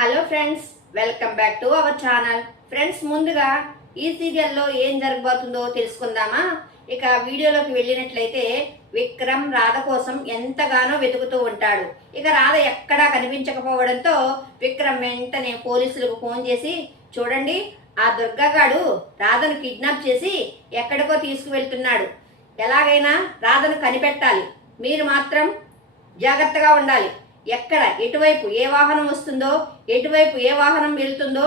Hello friends, welcome back to our channel. Friends, ముందుగా ఈ సీరియల్లో ఏం జరగబోతుందో తెలుసుకుందామా? ఇక వీడియోలోకి వెళ్ళినట్లయితే విక్రమ్ రాధ కోసం ఎంతగానో వెతుకుతూ ఉంటాడు. ఇక రాధ ఎక్కడా కనిపించకపోవడంతో విక్రమ్ వెంటనే పోలీసులకు ఫోన్ చేసి, చూడండి, ఆ దుర్గాగాడు రాధను కిడ్నాప్ చేసి ఎక్కడికో తీసుకువెళ్తున్నాడు. ఎలాగైనా రాధను కనిపెట్టాలి. మీరు మాత్రం జాగ్రత్తగా ఉండాలి. ఎక్కడ ఎటువైపు ఏ వాహనం వస్తుందో, ఎటువైపు ఏ వాహనం వెళ్తుందో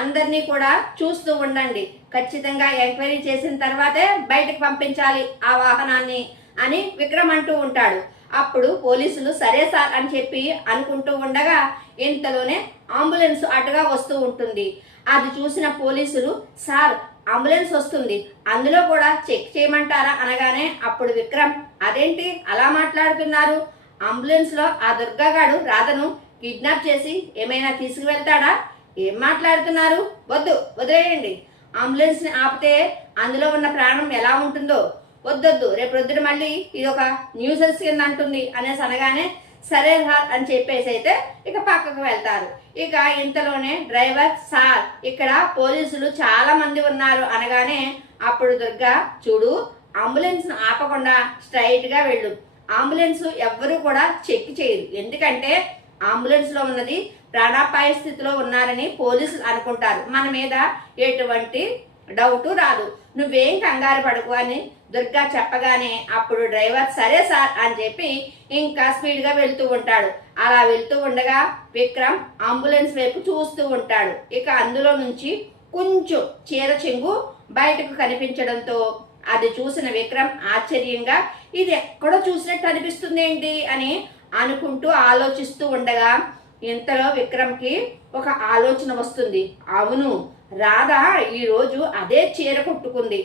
అందరినీ కూడా చూస్తూ ఉండండి. ఖచ్చితంగా ఎంక్వైరీ చేసిన తర్వాతే బయటకు పంపించాలి ఆ వాహనాన్ని అని విక్రమ్ అంటూ ఉంటాడు. అప్పుడు పోలీసులు సరే సార్ అని చెప్పి అనుకుంటూ ఉండగా ఇంతలోనే అంబులెన్స్ అటుగా వస్తూ ఉంటుంది. అది చూసిన పోలీసులు, సార్ అంబులెన్స్ వస్తుంది, అందులో కూడా చెక్ చేయమంటారా అనగానే అప్పుడు విక్రమ్, అదేంటి అలా మాట్లాడుతున్నారు? అంబులెన్స్ లో ఆ దుర్గాగాడు రాధను కిడ్నాప్ చేసి ఏమైనా తీసుకువెళ్తాడా? ఏం మాట్లాడుతున్నారు? వద్దు, వదిలేయండి. అంబులెన్స్ ని ఆపితే అందులో ఉన్న ప్రాణం ఎలా ఉంటుందో. వద్దొద్దు, రేపు రొద్దున మళ్ళీ ఇది ఒక న్యూసెన్స్ కింద అంటుంది అనేసి అనగానే సరే సార్ అని చెప్పేసి అయితే ఇక పక్కకు వెళ్తారు. ఇక ఇంతలోనే డ్రైవర్, సార్ ఇక్కడ పోలీసులు చాలా మంది ఉన్నారు అనగానే అప్పుడు దుర్గా, చూడు, అంబులెన్స్ ను ఆపకుండా స్ట్రైట్ గా వెళ్ళు. అంబులెన్స్ ఎవ్వరూ కూడా చెక్ చేయరు. ఎందుకంటే అంబులెన్స్ లో ఉన్నది ప్రాణాపాయ స్థితిలో ఉన్నారని పోలీసులు అనుకుంటారు. మన మీద ఎటువంటి డౌట్ రాదు. నువ్వేం కంగారు పడకు అని దుర్గా చెప్పగానే అప్పుడు డ్రైవర్ సరే సార్ అని చెప్పి ఇంకా స్పీడ్ గా వెళ్తూ ఉంటాడు. అలా వెళ్తూ ఉండగా విక్రమ్ అంబులెన్స్ వైపు చూస్తూ ఉంటాడు. ఇక అందులో నుంచి కొంచెం చీర చెంగు బయటకు కనిపించడంతో అది చూసిన విక్రమ్ ఆశ్చర్యంగా, ఇది ఎక్కడో చూసినట్టు అనిపిస్తుంది ఏంటి అని అనుకుంటూ ఆలోచిస్తూ ఉండగా ఇంతలో విక్రమ్కి ఒక ఆలోచన వస్తుంది. అవును, రాధ ఈరోజు అదే చీర కుట్టుకుంది,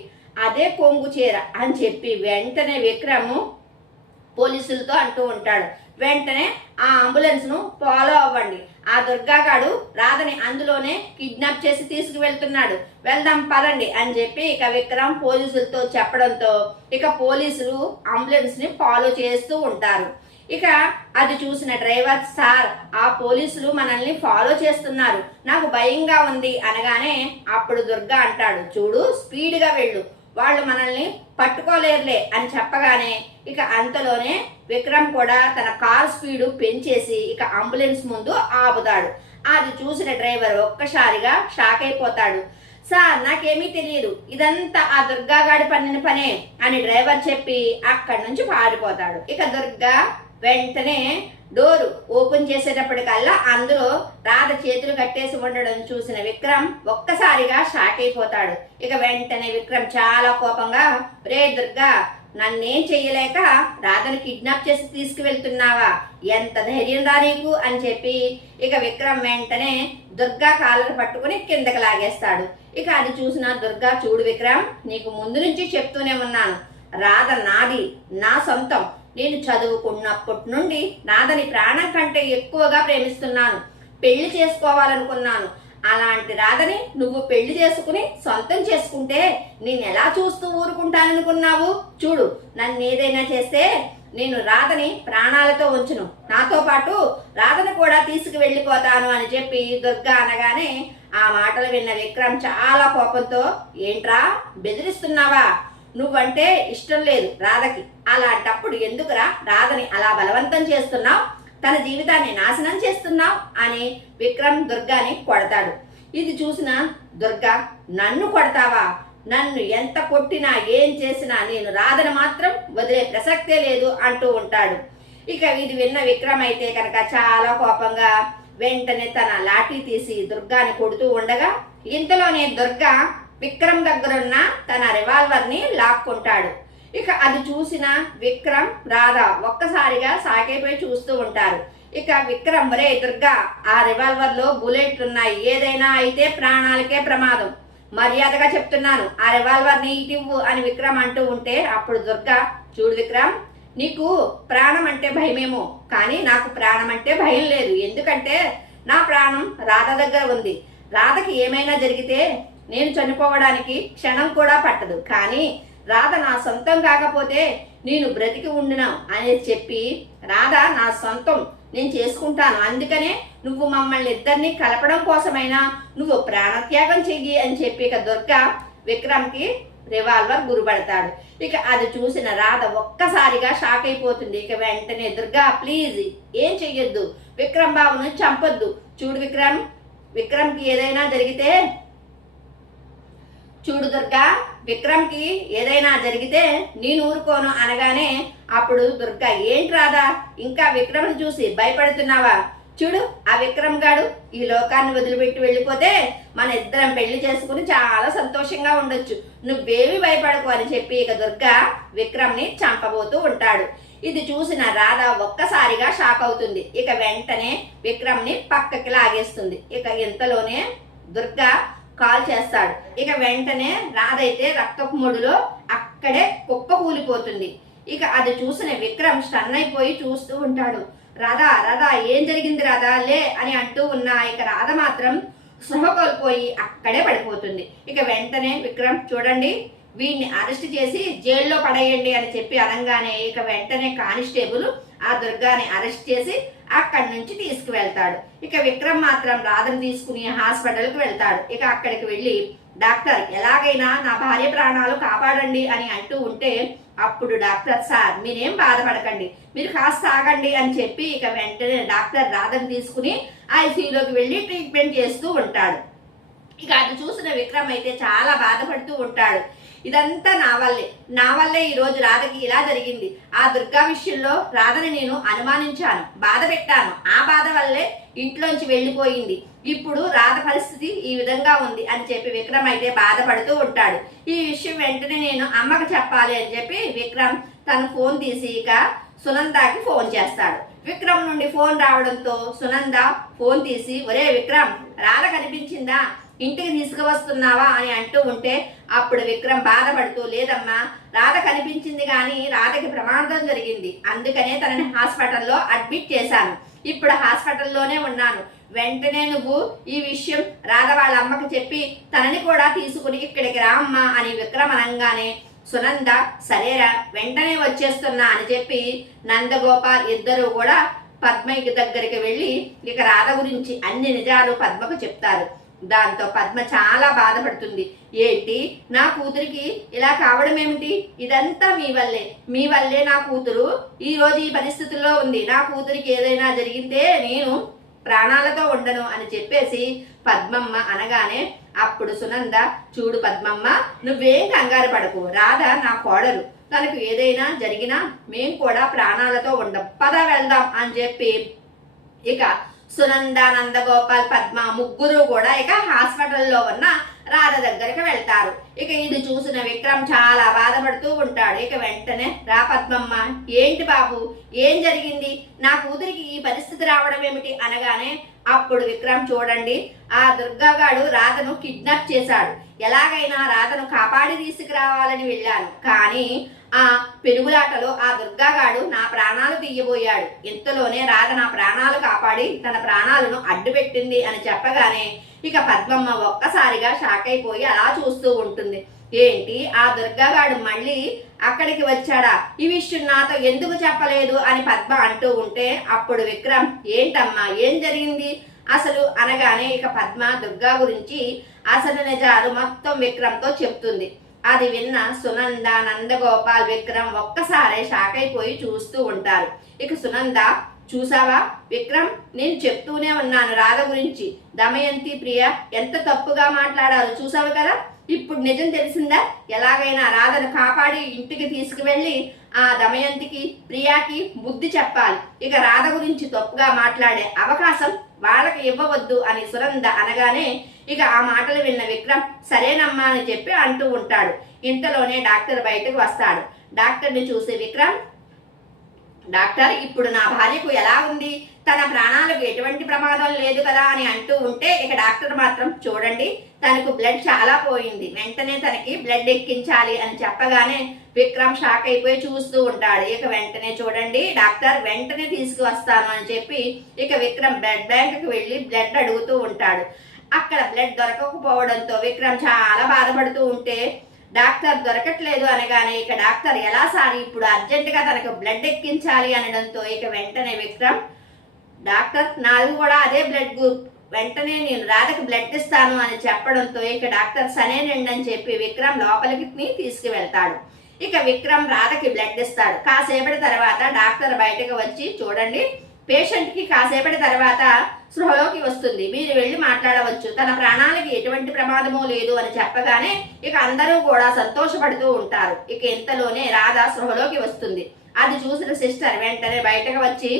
అదే కొంగు చీర అని చెప్పి వెంటనే విక్రమ్ పోలీసులతో అంటూ ఉంటాడు. వెంటనే ఆ అంబులెన్స్ ను ఫాలో అవ్వండి, ఆ దుర్గాగాడు రాధని అందులోనే కిడ్నాప్ చేసి తీసుకువెళ్తున్నాడు, వెళ్దాం పదండి అని చెప్పి ఇక విక్రమ్ పోలీసులతో చెప్పడంతో ఇక పోలీసులు అంబులెన్స్ ని ఫాలో చేస్తూ ఉంటారు. ఇక అది చూసిన డ్రైవర్, సార్ ఆ పోలీసులు మనల్ని ఫాలో చేస్తున్నారు, నాకు భయంగా ఉంది అనగానే అప్పుడు దుర్గా అంటాడు, చూడు, స్పీడ్ గా వెళ్ళు, వాళ్ళు మనల్ని పట్టుకోలేరులే అని చెప్పగానే ఇక అంతలోనే విక్రమ్ కూడా తన కార్ స్పీడు పెంచేసి ఇక అంబులెన్స్ ముందు ఆపుతాడు. అది చూసిన డ్రైవర్ ఒక్కసారిగా షాక్ అయిపోతాడు. సార్ నాకేమీ తెలియదు, ఇదంతా ఆ దుర్గాగాడి పనే అని డ్రైవర్ చెప్పి అక్కడి నుంచి పారిపోతాడు. ఇక దుర్గా వెంటనే డోరు ఓపెన్ చేసేటప్పటికల్లా అందులో రాధ చేతులు కట్టేసి ఉండడం చూసిన విక్రమ్ ఒక్కసారిగా షాక్ అయిపోతాడు. ఇక వెంటనే విక్రమ్ చాలా కోపంగా, రే దుర్గా, నన్నేం చెయ్యలేక రాధను కిడ్నాప్ చేసి తీసుకువెళ్తున్నావా? ఎంత ధైర్యం రా నీకు అని చెప్పి ఇక విక్రమ్ వెంటనే దుర్గా కాలర్ పట్టుకుని కిందకి లాగేస్తాడు. ఇక అది చూసిన దుర్గా, చూడు విక్రమ్, నీకు ముందు నుంచి చెప్తూనే ఉన్నాను, రాధ నాది, నా సొంతం. నేను చదువుకున్నప్పటి నుండి రాధని ప్రాణం కంటే ఎక్కువగా ప్రేమిస్తున్నాను, పెళ్లి చేసుకోవాలనుకున్నాను. అలాంటి రాధని నువ్వు పెళ్లి చేసుకుని సొంతం చేసుకుంటే నేను ఎలా చూస్తూ ఊరుకుంటాననుకున్నావు? చూడు, నన్ను ఏదైనా చేస్తే నేను రాధని ప్రాణాలతో ఉంచును, నాతో పాటు రాధను కూడా తీసుకువెళ్ళిపోతాను అని చెప్పి దుర్గా అనగానే ఆ మాటలు విన్న విక్రమ్ చాలా కోపంతో, ఏంట్రా బెదిరిస్తున్నావా? నువ్వంటే ఇష్టం లేదు రాధకి, అలాంటప్పుడు ఎందుకురా రాధని అలా బలవంతం చేస్తున్నావు, తన జీవితాన్ని నాశనం చేస్తున్నావు అని విక్రమ్ దుర్గాని కొడతాడు. ఇది చూసిన దుర్గా, నన్ను కొడతావా? నన్ను ఎంత కొట్టినా ఏం చేసినా నేను రాధను మాత్రం వదిలే ప్రసక్తే లేదు అంటూ ఉంటాడు. ఇక ఇది విన్న విక్రమ్ అయితే కనుక చాలా కోపంగా వెంటనే తన లాఠీ తీసి దుర్గాని కొడుతూ ఉండగా ఇంతలోనే దుర్గా విక్రమ్ దగ్గరున్న తన రివాల్వర్ ని లాక్కుంటాడు. ఇక అది చూసిన విక్రమ్ రాధ ఒక్కసారిగా సాకైపోయి చూస్తూ ఉంటారు. ఇక విక్రమ్, రే దుర్గా, ఆ రివాల్వర్ లో బుల్లెట్లు ఉన్నాయి, ఏదైనా అయితే ప్రాణాలకే ప్రమాదం, మర్యాదగా చెప్తున్నాను, ఆ రివాల్వర్ ని ఇటివ్వు అని విక్రమ్ అంటూ ఉంటే అప్పుడు దుర్గా, చూడు విక్రమ్, నీకు ప్రాణం అంటే భయమేమో, కానీ నాకు ప్రాణం అంటే భయం లేదు. ఎందుకంటే నా ప్రాణం రాధ దగ్గర ఉంది. రాధకి ఏమైనా జరిగితే నేను చనిపోవడానికి క్షణం కూడా పట్టదు, కానీ రాధ నా సొంతం కాకపోతే నేను బ్రతికి ఉండినా అని చెప్పి, రాధ నా సొంతం, నేను చేసుకుంటాను, అందుకనే నువ్వు మమ్మల్ని ఇద్దరిని కలపడం కోసమైనా నువ్వు ప్రాణత్యాగం చెయ్యి అని చెప్పి ఇక దుర్గా విక్రమ్కి రివాల్వర్ గురిపెడతాడు. ఇక అది చూసిన రాధ ఒక్కసారిగా షాక్ అయిపోతుంది. ఇక వెంటనే దుర్గా ప్లీజ్ ఏం చెయ్యొద్దు, విక్రమ్ బాబును చంపొద్దు. చూడు విక్రమ్కి ఏదైనా జరిగితే చూడు దుర్గా, విక్రమ్కి ఏదైనా జరిగితే నేను ఊరుకోను అనగానే అప్పుడు దుర్గా ఏంటి రాదా ఇంకా విక్రమ్ని చూసి భయపడుతున్నావా? చూడు ఆ విక్రమ్ గాడు ఈ లోకాన్ని వదిలిపెట్టి వెళ్ళిపోతే మన ఇద్దరం పెళ్లి చేసుకుని చాలా సంతోషంగా ఉండొచ్చు, నువ్వేమి భయపడకు అని చెప్పి ఇక దుర్గా విక్రమ్ని చంపబోతూ ఉంటాడు. ఇది చూసిన రాధ ఒక్కసారిగా షాక్ అవుతుంది. ఇక వెంటనే విక్రమ్ని పక్కకి లాగేస్తుంది. ఇక ఇంతలోనే దుర్గా కాల్ చేస్తాడు. ఇక వెంటనే రాధ అయితే రక్తపు ముడిలో అక్కడే కుక్క కూలిపోతుంది. ఇక అది చూసిన విక్రమ్ స్టన్ అయిపోయి చూస్తూ ఉంటాడు. రాధా రాధా ఏం జరిగింది రాధా లే అని అంటూ ఉన్నా ఇక రాధ మాత్రం సృహ కోల్పోయి అక్కడే పడిపోతుంది. ఇక వెంటనే విక్రమ్ చూడండి వీడిని అరెస్ట్ చేసి జైల్లో పడేయండి అని చెప్పి అనగానే ఇక వెంటనే కానిస్టేబుల్ ఆ దుర్గాని అరెస్ట్ చేసి అక్కడి నుంచి తీసుకువెళ్తాడు. ఇక విక్రమ్ మాత్రం రాధను తీసుకుని హాస్పిటల్కి వెళ్తాడు. ఇక అక్కడికి వెళ్ళి డాక్టర్ ఎలాగైనా నా భార్య ప్రాణాలు కాపాడండి అని అంటూ ఉంటే అప్పుడు డాక్టర్ సార్ మీరేం బాధపడకండి, మీరు కాస్త ఆగండి అని చెప్పి ఇక వెంటనే డాక్టర్ రాధను తీసుకుని ఐసీయూలోకి వెళ్ళి ట్రీట్మెంట్ చేస్తూ ఉంటాడు. ఇక అది చూసిన విక్రమ్ అయితే చాలా బాధపడుతూ ఉంటాడు. ఇదంతా నా వల్లే ఈరోజు రాధకి ఇలా జరిగింది. ఆ దుర్గా విషయంలో రాధని నేను అనుమానించాను, బాధ పెట్టాను, ఆ బాధ వల్లే ఇంట్లోంచి వెళ్ళిపోయింది. ఇప్పుడు రాధ పరిస్థితి ఈ విధంగా ఉంది అని చెప్పి విక్రమ్ అయితే బాధపడుతూ ఉంటాడు. ఈ విషయం వెంటనే నేను అమ్మకు చెప్పాలి అని చెప్పి విక్రమ్ తన ఫోన్ తీసి ఇక సునందాకి ఫోన్ చేస్తాడు. విక్రమ్ నుండి ఫోన్ రావడంతో సునంద ఫోన్ తీసి ఒరే విక్రమ్ రాధ కనిపించిందా, ఇంటికి తీసుకువస్తున్నావా అని అంటూ ఉంటే అప్పుడు విక్రమ్ బాధపడుతూ లేదమ్మా రాధ కనిపించింది కానీ రాధకి ప్రమాదం జరిగింది, అందుకనే తనని హాస్పిటల్లో అడ్మిట్ చేశాను, ఇప్పుడు హాస్పిటల్లోనే ఉన్నాను, వెంటనే నువ్వు ఈ విషయం రాధ వాళ్ళ అమ్మకి చెప్పి తనని కూడా తీసుకుని ఇక్కడికి రా అమ్మా అని విక్రమ్ అనగానే సునంద సరేరా వెంటనే వచ్చేస్తున్నా అని చెప్పి నందగోపాల్ ఇద్దరు కూడా పద్మ దగ్గరికి వెళ్ళి ఇక రాధ గురించి అన్ని నిజాలు పద్మకు చెప్తారు. దాంతో పద్మ చాలా బాధపడుతుంది. ఏంటి నా కూతురికి ఇలా కావడం ఏమిటి, ఇదంతా మీ వల్లే నా కూతురు ఈ రోజు ఈ పరిస్థితుల్లో ఉంది, నా కూతురికి ఏదైనా జరిగితే నేను ప్రాణాలతో ఉండను అని చెప్పేసి పద్మమ్మ అనగానే అప్పుడు సునంద చూడు పద్మమ్మ నువ్వేం కంగారు పడకు, రాధ నా కోడలు, తనకు ఏదైనా జరిగినా మేం కూడా ప్రాణాలతో ఉండం, పద వెళ్దాం అని చెప్పి ఇక సునంద నందగోపాల్ పద్మ ముగ్గురు కూడా ఇక హాస్పిటల్లో ఉన్న రాధ దగ్గరికి వెళ్తారు. ఇక ఇది చూసిన విక్రమ్ చాలా బాధపడుతూ ఉంటాడు. ఇక వెంటనే రా పద్మమ్మ ఏంటి బాబు ఏం జరిగింది, నా కూతురికి ఈ పరిస్థితి రావడం ఏమిటి అనగానే అప్పుడు విక్రమ్ చూడండి ఆ దుర్గాగాడు రాధను కిడ్నాప్ చేశాడు, ఎలాగైనా రాధను కాపాడి తీసుకురావాలని వెళ్ళాను, కానీ ఆ పెరుగులాటలో ఆ దుర్గాగాడు నా ప్రాణాలు తీయబోయాడు, ఇంతలోనే రాధ నా ప్రాణాలు కాపాడి తన ప్రాణాలను అడ్డుపెట్టింది అని చెప్పగానే ఇక పద్మమ్మ ఒక్కసారిగా షాక్ అయిపోయి అలా చూస్తూ ఉంటుంది. ఏంటి ఆ దుర్గాగాడు మళ్ళీ అక్కడికి వచ్చాడా, ఈ విషయం నాతో ఎందుకు చెప్పలేదు అని పద్మ అంటూ ఉంటే అప్పుడు విక్రమ్ ఏంటమ్మా ఏం జరిగింది అసలు అనగానే ఇక పద్మ దుర్గా గురించి అసలు నిజాలు మొత్తం విక్రమ్తో చెప్తుంది. అది విన్న సునంద నందగోపాల్ విక్రమ్ ఒక్కసారే షాక్ అయిపోయి చూస్తూ ఉంటారు. ఇక సునంద చూసావా విక్రమ్ నేను చెప్తూనే ఉన్నాను రాధ గురించి, దమయంతి ప్రియ ఎంత తప్పుగా మాట్లాడారు చూసావు కదా, ఇప్పుడు నిజం తెలిసిందా, ఎలాగైనా రాధను కాపాడి ఇంటికి తీసుకువెళ్ళి ఆ దమయంతికి ప్రియాకి బుద్ధి చెప్పాలి, ఇక రాధ గురించి తప్పుగా మాట్లాడే అవకాశం వాళ్ళకి ఇవ్వవద్దు అని సునంద అనగానే ఇక ఆ మాటలు విన్న విక్రమ్ సరేనమ్మా అని చెప్పి అంటూ ఉంటాడు. ఇంతలోనే డాక్టర్ బయటకు వస్తాడు. డాక్టర్ని చూసి విక్రమ్ డాక్టర్ ఇప్పుడు నా భార్యకు ఎలా ఉంది, తన ప్రాణాలకు ఎటువంటి ప్రమాదం లేదు కదా అని అంటూ ఉంటే ఇక డాక్టర్ మాత్రం చూడండి తనకు బ్లడ్ చాలా పోయింది, వెంటనే తనకి బ్లడ్ ఎక్కించాలి అని చెప్పగానే విక్రమ్ షాక్ అయిపోయి చూస్తూ ఉంటాడు. ఇక వెంటనే చూడండి డాక్టర్ వెంటనే తీసుకువస్తాను అని చెప్పి ఇక విక్రమ్ బ్లడ్ బ్యాంక్కి వెళ్ళి బ్లడ్ అడుగుతూ ఉంటాడు. అక్కడ బ్లడ్ దొరకకపోవడంతో విక్రమ్ చాలా బాధపడుతూ ఉంటే డాక్టర్ దొరకట్లేదు అనగానే ఇక డాక్టర్ ఎలా సారి ఇప్పుడు అర్జెంటుగా తనకు బ్లడ్ ఎక్కించాలి అనడంతో ఇక వెంటనే విక్రమ్ డాక్టర్ నాది కూడా అదే బ్లడ్ గ్రూప్, వెంటనే నేను రాధకి బ్లడ్ ఇస్తాను అని చెప్పడంతో ఇక డాక్టర్ సరేనండి అని చెప్పి విక్రమ్ లోపలికి తీసుకువెళ్తాడు. ఇక విక్రమ్ రాధకి బ్లడ్ ఇస్తాడు. కాసేపటి తర్వాత డాక్టర్ బయటకు వచ్చి, చూడండి పేషెంట్కి కాసేపటి తర్వాత స్పృహలోకి వస్తుంది, మీరు వెళ్ళి మాట్లాడవచ్చు, తన ప్రాణాలకి ఎటువంటి ప్రమాదము లేదు అని చెప్పగానే ఇక అందరూ కూడా సంతోషపడుతూ ఉంటారు. ఇక ఇంతలోనే రాధ స్పృహలోకి వస్తుంది. అది చూసిన సిస్టర్ వెంటనే బయటకు వచ్చి,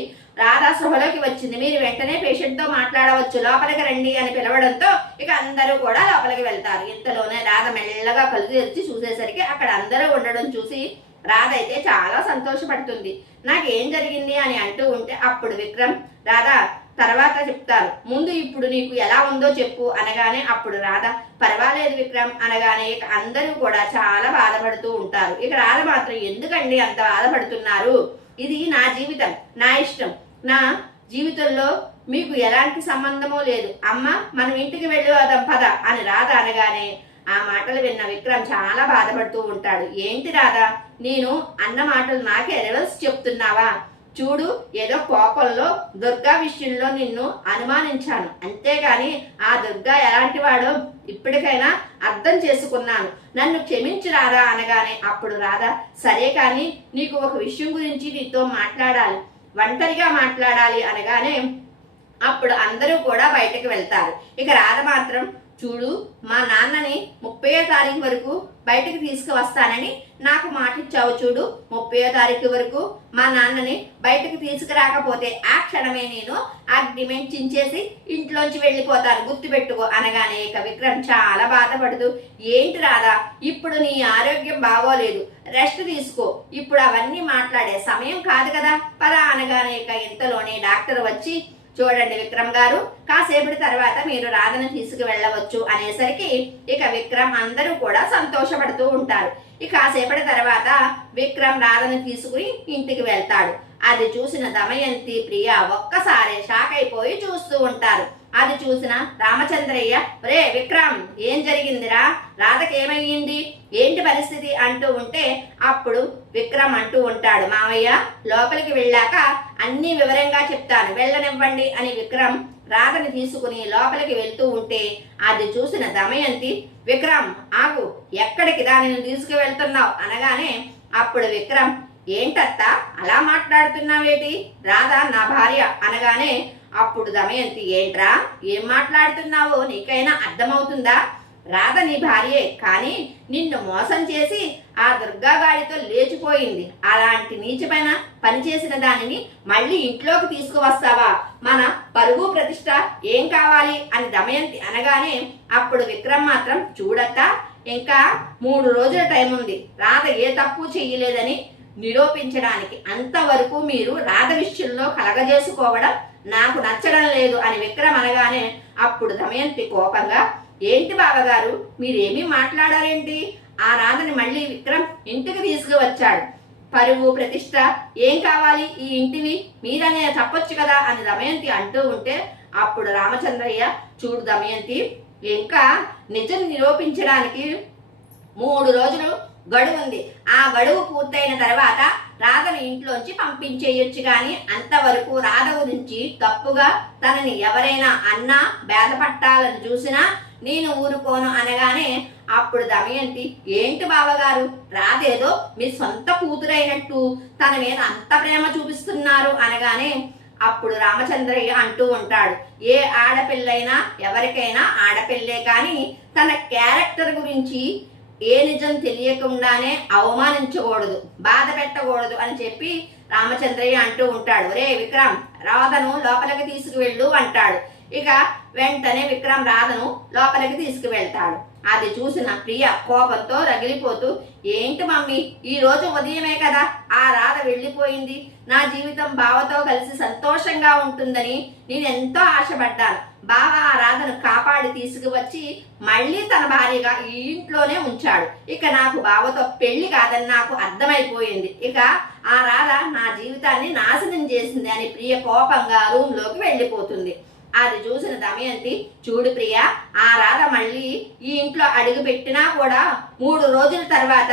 రాధ స్పృహలోకి వచ్చింది, మీరు వెంటనే పేషెంట్ తో మాట్లాడవచ్చు, లోపలికి రండి అని పిలవడంతో ఇక అందరూ కూడా లోపలికి వెళ్తారు. ఇంతలోనే రాధ మెల్లగా కళ్ళు తెరిచి చూసేసరికి అక్కడ అందరూ ఉండడం చూసి రాధ అయితే చాలా సంతోషపడుతుంది. నాకు ఏం జరిగింది అని అంటూ ఉంటే అప్పుడు విక్రమ్, రాధ తర్వాత చెప్తాను, ముందు ఇప్పుడు నీకు ఎలా ఉందో చెప్పు అనగానే అప్పుడు రాధ, పర్వాలేదు విక్రమ్ అనగానే ఇక అందరూ కూడా చాలా బాధపడుతూ ఉంటారు. ఇక రాధ మాత్రం, ఎందుకండి అంత బాధపడుతున్నారు, ఇది నా జీవితం, నా ఇష్టం, నా జీవితంలో మీకు ఎలాంటి సంబంధమూ లేదు, అమ్మ మనం ఇంటికి వెళ్ళిపోదాం పద అని రాధ అనగానే ఆ మాటలు విన్న విక్రమ్ చాలా బాధపడుతూ ఉంటాడు. ఏంటి రాధ, నేను అన్న మాటలు నాకే రివర్స్ చెప్తున్నావా, చూడు ఏదో కోపంలో దుర్గా విషయంలో నిన్ను అనుమానించాను, అంతేగాని ఆ దుర్గా ఎలాంటి వాడో ఇప్పటికైనా అర్థం చేసుకున్నాను, నన్ను క్షమించి రాధా అనగానే అప్పుడు రాధా, సరే కానీ నీకు ఒక విషయం గురించి నీతో మాట్లాడాలి, ఒంటరిగా మాట్లాడాలి అనగానే అప్పుడు అందరూ కూడా బయటకు వెళ్తారు. ఇక రాధ మాత్రం, చూడు మా నాన్నని 30వ తారీఖు వరకు బయటకు తీసుకువస్తానని నాకు మాట ఇచ్చావు, చూడు 30వ తారీఖు వరకు మా నాన్నని బయటకు తీసుకురాకపోతే ఆ క్షణమే నేను అగ్రిమెంట్ చించేసి ఇంట్లోంచి వెళ్ళిపోతాను, గుర్తుపెట్టుకో అనగానే ఇక విక్రమ్ చాలా బాధపడుతూ, ఏంటి రాధా ఇప్పుడు నీ ఆరోగ్యం బాగోలేదు, రెస్ట్ తీసుకో, ఇప్పుడు అవన్నీ మాట్లాడే సమయం కాదు కదా పద అనగానే ఇక ఇంతలోనే డాక్టర్ వచ్చి, చూడండి విక్రమ్ గారు, కాసేపటి తర్వాత మీరు రాధను తీసుకువెళ్ళవచ్చు అనేసరికి ఇక విక్రమ్ అందరూ కూడా సంతోషపడుతూ ఉంటారు. ఇక కాసేపటి తర్వాత విక్రమ్ రాధను తీసుకుని ఇంటికి వెళ్తాడు. అది చూసిన దమయంతి ప్రియ ఒక్కసారి షాక్ అయిపోయి చూస్తూ ఉంటారు. అది చూసిన రామచంద్రయ్య, రే విక్రమ్ ఏం జరిగిందిరా, రాధకి ఏమయ్యింది, ఏంటి పరిస్థితి అంటూ ఉంటే అప్పుడు విక్రమ్ అంటూ ఉంటాడు, మావయ్య లోపలికి వెళ్ళాక అన్ని వివరంగా చెప్తాను, వెళ్ళనివ్వండి అని విక్రమ్ రాధని తీసుకుని లోపలికి వెళ్తూ ఉంటే అది చూసిన దమయంతి, విక్రమ్ ఆగు, ఎక్కడికి దానిని తీసుకువెళ్తున్నావు అనగానే అప్పుడు విక్రమ్, ఏంటత్తా అలా మాట్లాడుతున్నావేటి, రాధ నా భార్య అనగానే అప్పుడు దమయంతి, ఏంట్రా ఏం మాట్లాడుతున్నావో నీకైనా అర్థమవుతుందా, రాధ నీ భార్యే, కానీ నిన్ను మోసం చేసి ఆ దుర్గాగాడితో లేచిపోయింది, అలాంటి నీచమైన పని చేసిన దానిని మళ్ళీ ఇంట్లోకి తీసుకువస్తావా, మన పరుగు ప్రతిష్ట ఏం కావాలి అని దమయంతి అనగానే అప్పుడు విక్రమ్ మాత్రం, చూడత్తా ఇంకా 3 రోజుల టైం ఉంది, రాధ ఏ తప్పు చెయ్యలేదని నిరూపించడానికి, అంతవరకు మీరు రాధ విషయంలో కలగజేసుకోవడం నాకు నచ్చడం లేదు అని విక్రమ్ అనగానే అప్పుడు దమయంతి కోపంగా, ఏంటి బావగారు మీరేమీ మాట్లాడారేంటి, ఆ రాధని మళ్ళీ విక్రమ్ ఇంటికి తీసుకువచ్చాడు, పరువు ప్రతిష్ట ఏం కావాలి ఈ ఇంటివి, మీరనే చెప్పొచ్చు కదా అని దమయంతి అంటూ ఉంటే అప్పుడు రామచంద్రయ్య, చూడు దమయంతి ఇంకా నిజం నిరూపించడానికి 3 రోజులు గడువు ఉంది, ఆ గడువు పూర్తయిన తర్వాత రాధను ఇంట్లోంచి పంపించేయొచ్చు, కానీ అంతవరకు రాధ గురించి తప్పుగా తనని ఎవరైనా అన్నా బాధపట్టాలని చూసినా నేను ఊరుకోను అనగానే అప్పుడు దమయంతి, ఏంటి బావగారు రాధ ఏదో మీ సొంత కూతురైనట్టు తన మీద అంత ప్రేమ చూపిస్తున్నారు అనగానే అప్పుడు రామచంద్రయ్య అంటూ ఉంటాడు, ఏ ఆడపిల్లైనా ఎవరికైనా ఆడపిల్లే, కానీ తన క్యారెక్టర్ గురించి ఏ నిజం తెలియకుండానే అవమానించకూడదు, బాధ పెట్టకూడదు అని చెప్పి రామచంద్రయ్య అంటూ ఉంటాడు. రే విక్రమ్ రాధను లోపలికి తీసుకువెళ్ళు అంటాడు. ఇక వెంటనే విక్రమ్ రాధను లోపలికి తీసుకువెళ్తాడు. అది చూసిన ప్రియ కోపంతో రగిలిపోతూ, ఏంటి మమ్మీ ఈ రోజు ఉదయమే కదా ఆ రాధ వెళ్ళిపోయింది, నా జీవితం బావతో కలిసి సంతోషంగా ఉంటుందని నేను ఎంతో ఆశపడ్డాను, బావ ఆ రాధను కాపాడి తీసుకువచ్చి మళ్ళీ తన భార్యగా ఈ ఇంట్లోనే ఉంచాడు, ఇక నాకు బావతో పెళ్లి కాదని నాకు అర్థమైపోయింది, ఇక ఆ రాధ నా జీవితాన్ని నాశనం చేసింది అని ప్రియ కోపంగా రూమ్ లోకి వెళ్ళిపోతుంది. అది చూసిన దమయంతి, చూడు ప్రియ, ఆ రాధ మళ్ళీ ఈ ఇంట్లో అడుగు పెట్టినా కూడా 3 రోజుల తర్వాత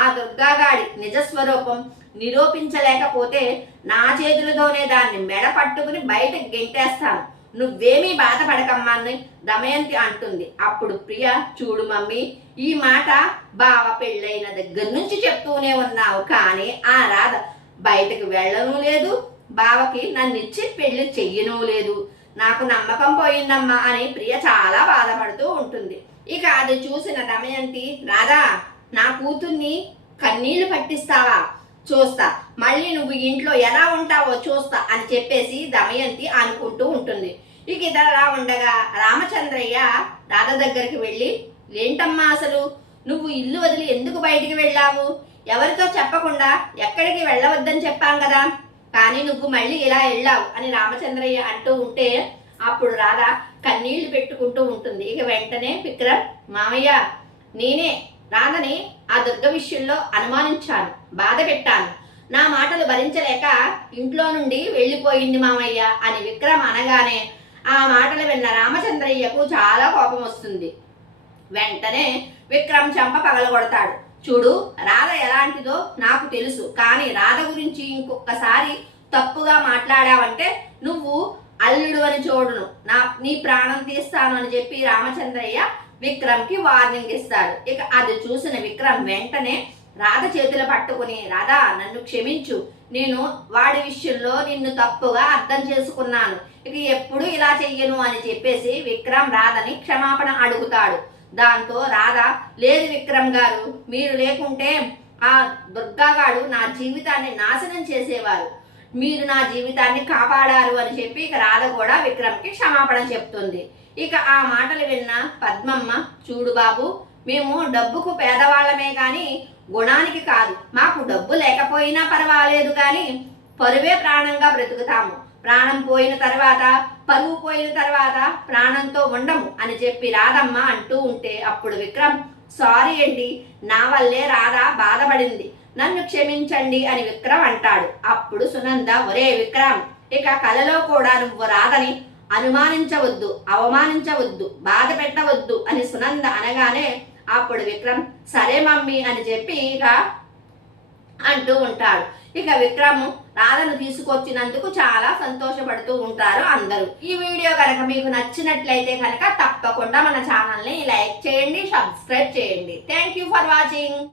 ఆ దుర్గాగాడి నిజస్వరూపం నిరూపించలేకపోతే నా చేతులతోనే దాన్ని మెడ పట్టుకుని బయటకు గెంటేస్తాను. నువ్వేమీ బాధపడకమ్మా అని దమయంతి అంటుంది. అప్పుడు ప్రియ, చూడు మమ్మీ, ఈ మాట బావ పెళ్ళైన దగ్గర నుంచి చెప్తూనే ఉన్నావు, కానీ ఆ రాధ బయటకు వెళ్ళను లేదు, బావకి నన్నిచ్చి పెళ్లి చెయ్యను లేదు, నాకు నమ్మకం పోయిందమ్మా అని ప్రియ చాలా బాధపడుతూ ఉంటుంది. ఇక అది చూసిన దమయంతి, రాధా, నా కూతుర్ని కన్నీళ్లు పట్టిస్తావా? చూస్తా, మళ్ళీ నువ్వు ఇంట్లో ఎలా ఉంటావో చూస్తా అని చెప్పేసి దమయంతి అనుకుంటూ ఉంటుంది. ఇక ఇదలా ఉండగా రామచంద్రయ్య రాధ దగ్గరికి వెళ్ళి, ఏంటమ్మా అసలు నువ్వు ఇల్లు వదిలి ఎందుకు బయటికి వెళ్ళావు? ఎవరితో చెప్పకుండా ఎక్కడికి వెళ్ళవద్దని చెప్పాం కదా, కానీ నువ్వు మళ్ళీ ఇలా వెళ్ళావు అని రామచంద్రయ్య అంటూ ఉంటే అప్పుడు రాధ కన్నీళ్లు పెట్టుకుంటూ ఉంటుంది. ఇక వెంటనే విక్రమ్, మామయ్య, నేనే రాధని ఆ దుర్గ విషయంలో అనుమానించాను, బాధ పెట్టాను, నా మాటలు భరించలేక ఇంట్లో నుండి వెళ్ళిపోయింది మామయ్య అని విక్రమ్ అనగానే ఆ మాటలు విన్న రామచంద్రయ్యకు చాలా కోపం వస్తుంది. వెంటనే విక్రమ్ చెంప పగలగొడతాడు. చూడు, రాధ ఎలాంటిదో నాకు తెలుసు, కానీ రాధ గురించి ఇంకొకసారి తప్పుగా మాట్లాడావంటే నువ్వు అల్లుడు అని చూడను, నీ ప్రాణం తీస్తాను అని చెప్పి రామచంద్రయ్య విక్రమ్ కి వార్నింగ్ ఇస్తాడు. ఇక అది చూసిన విక్రమ్ వెంటనే రాధ చేతులు పట్టుకుని, రాధా, నన్ను క్షమించు, నేను వాడి విషయంలో నిన్ను తప్పుగా అర్థం చేసుకున్నాను, ఇక ఎప్పుడు ఇలా చెయ్యను అని చెప్పేసి విక్రమ్ రాధని క్షమాపణ అడుగుతాడు. దాంతో రాధ, లేదు విక్రమ్ గారు, మీరు లేకుంటే ఆ దుర్గాగాడు నా జీవితాన్ని నాశనం చేసేవారు, మీరు నా జీవితాన్ని కాపాడారు అని చెప్పి ఇక రాధ కూడా విక్రమ్కి క్షమాపణ చెప్తుంది. ఇక ఆ మాటలు విన్న పద్మమ్మ, చూడు బాబు, మేము డబ్బుకు పేదవాళ్ళమే కానీ గుణానికి కాదు, మాకు డబ్బు లేకపోయినా పర్వాలేదు కానీ పరువే ప్రాణంగా బ్రతుకుతాము, ప్రాణం పోయిన తర్వాత, పరువు పోయిన తర్వాత ప్రాణంతో ఉండము అని చెప్పి రాధమ్మ అంటూ ఉంటే అప్పుడు విక్రమ్, సారీ అండి, నా వల్లే రాధ బాధపడింది, నన్ను క్షమించండి అని విక్రమ్ అంటాడు. అప్పుడు సునంద, ఒరే విక్రమ్, ఇక కలలో కూడా నువ్వు రాధని అనుమానించవద్దు, అవమానించవద్దు, బాధ పెట్టవద్దు అని సునంద అనగానే అప్పుడు విక్రమ్, సరే మమ్మీ అని చెప్పి ఇక అంటూ ఉంటాడు. ఇక విక్రమ్ రాధను తీసుకొచ్చినందుకు చాలా సంతోషపడుతూ ఉంటారు అందరూ. ఈ వీడియో కనుక మీకు నచ్చినట్లయితే కనుక తప్పకుండా మన ఛానల్ని లైక్ చేయండి, సబ్స్క్రైబ్ చేయండి. Thank you for watching.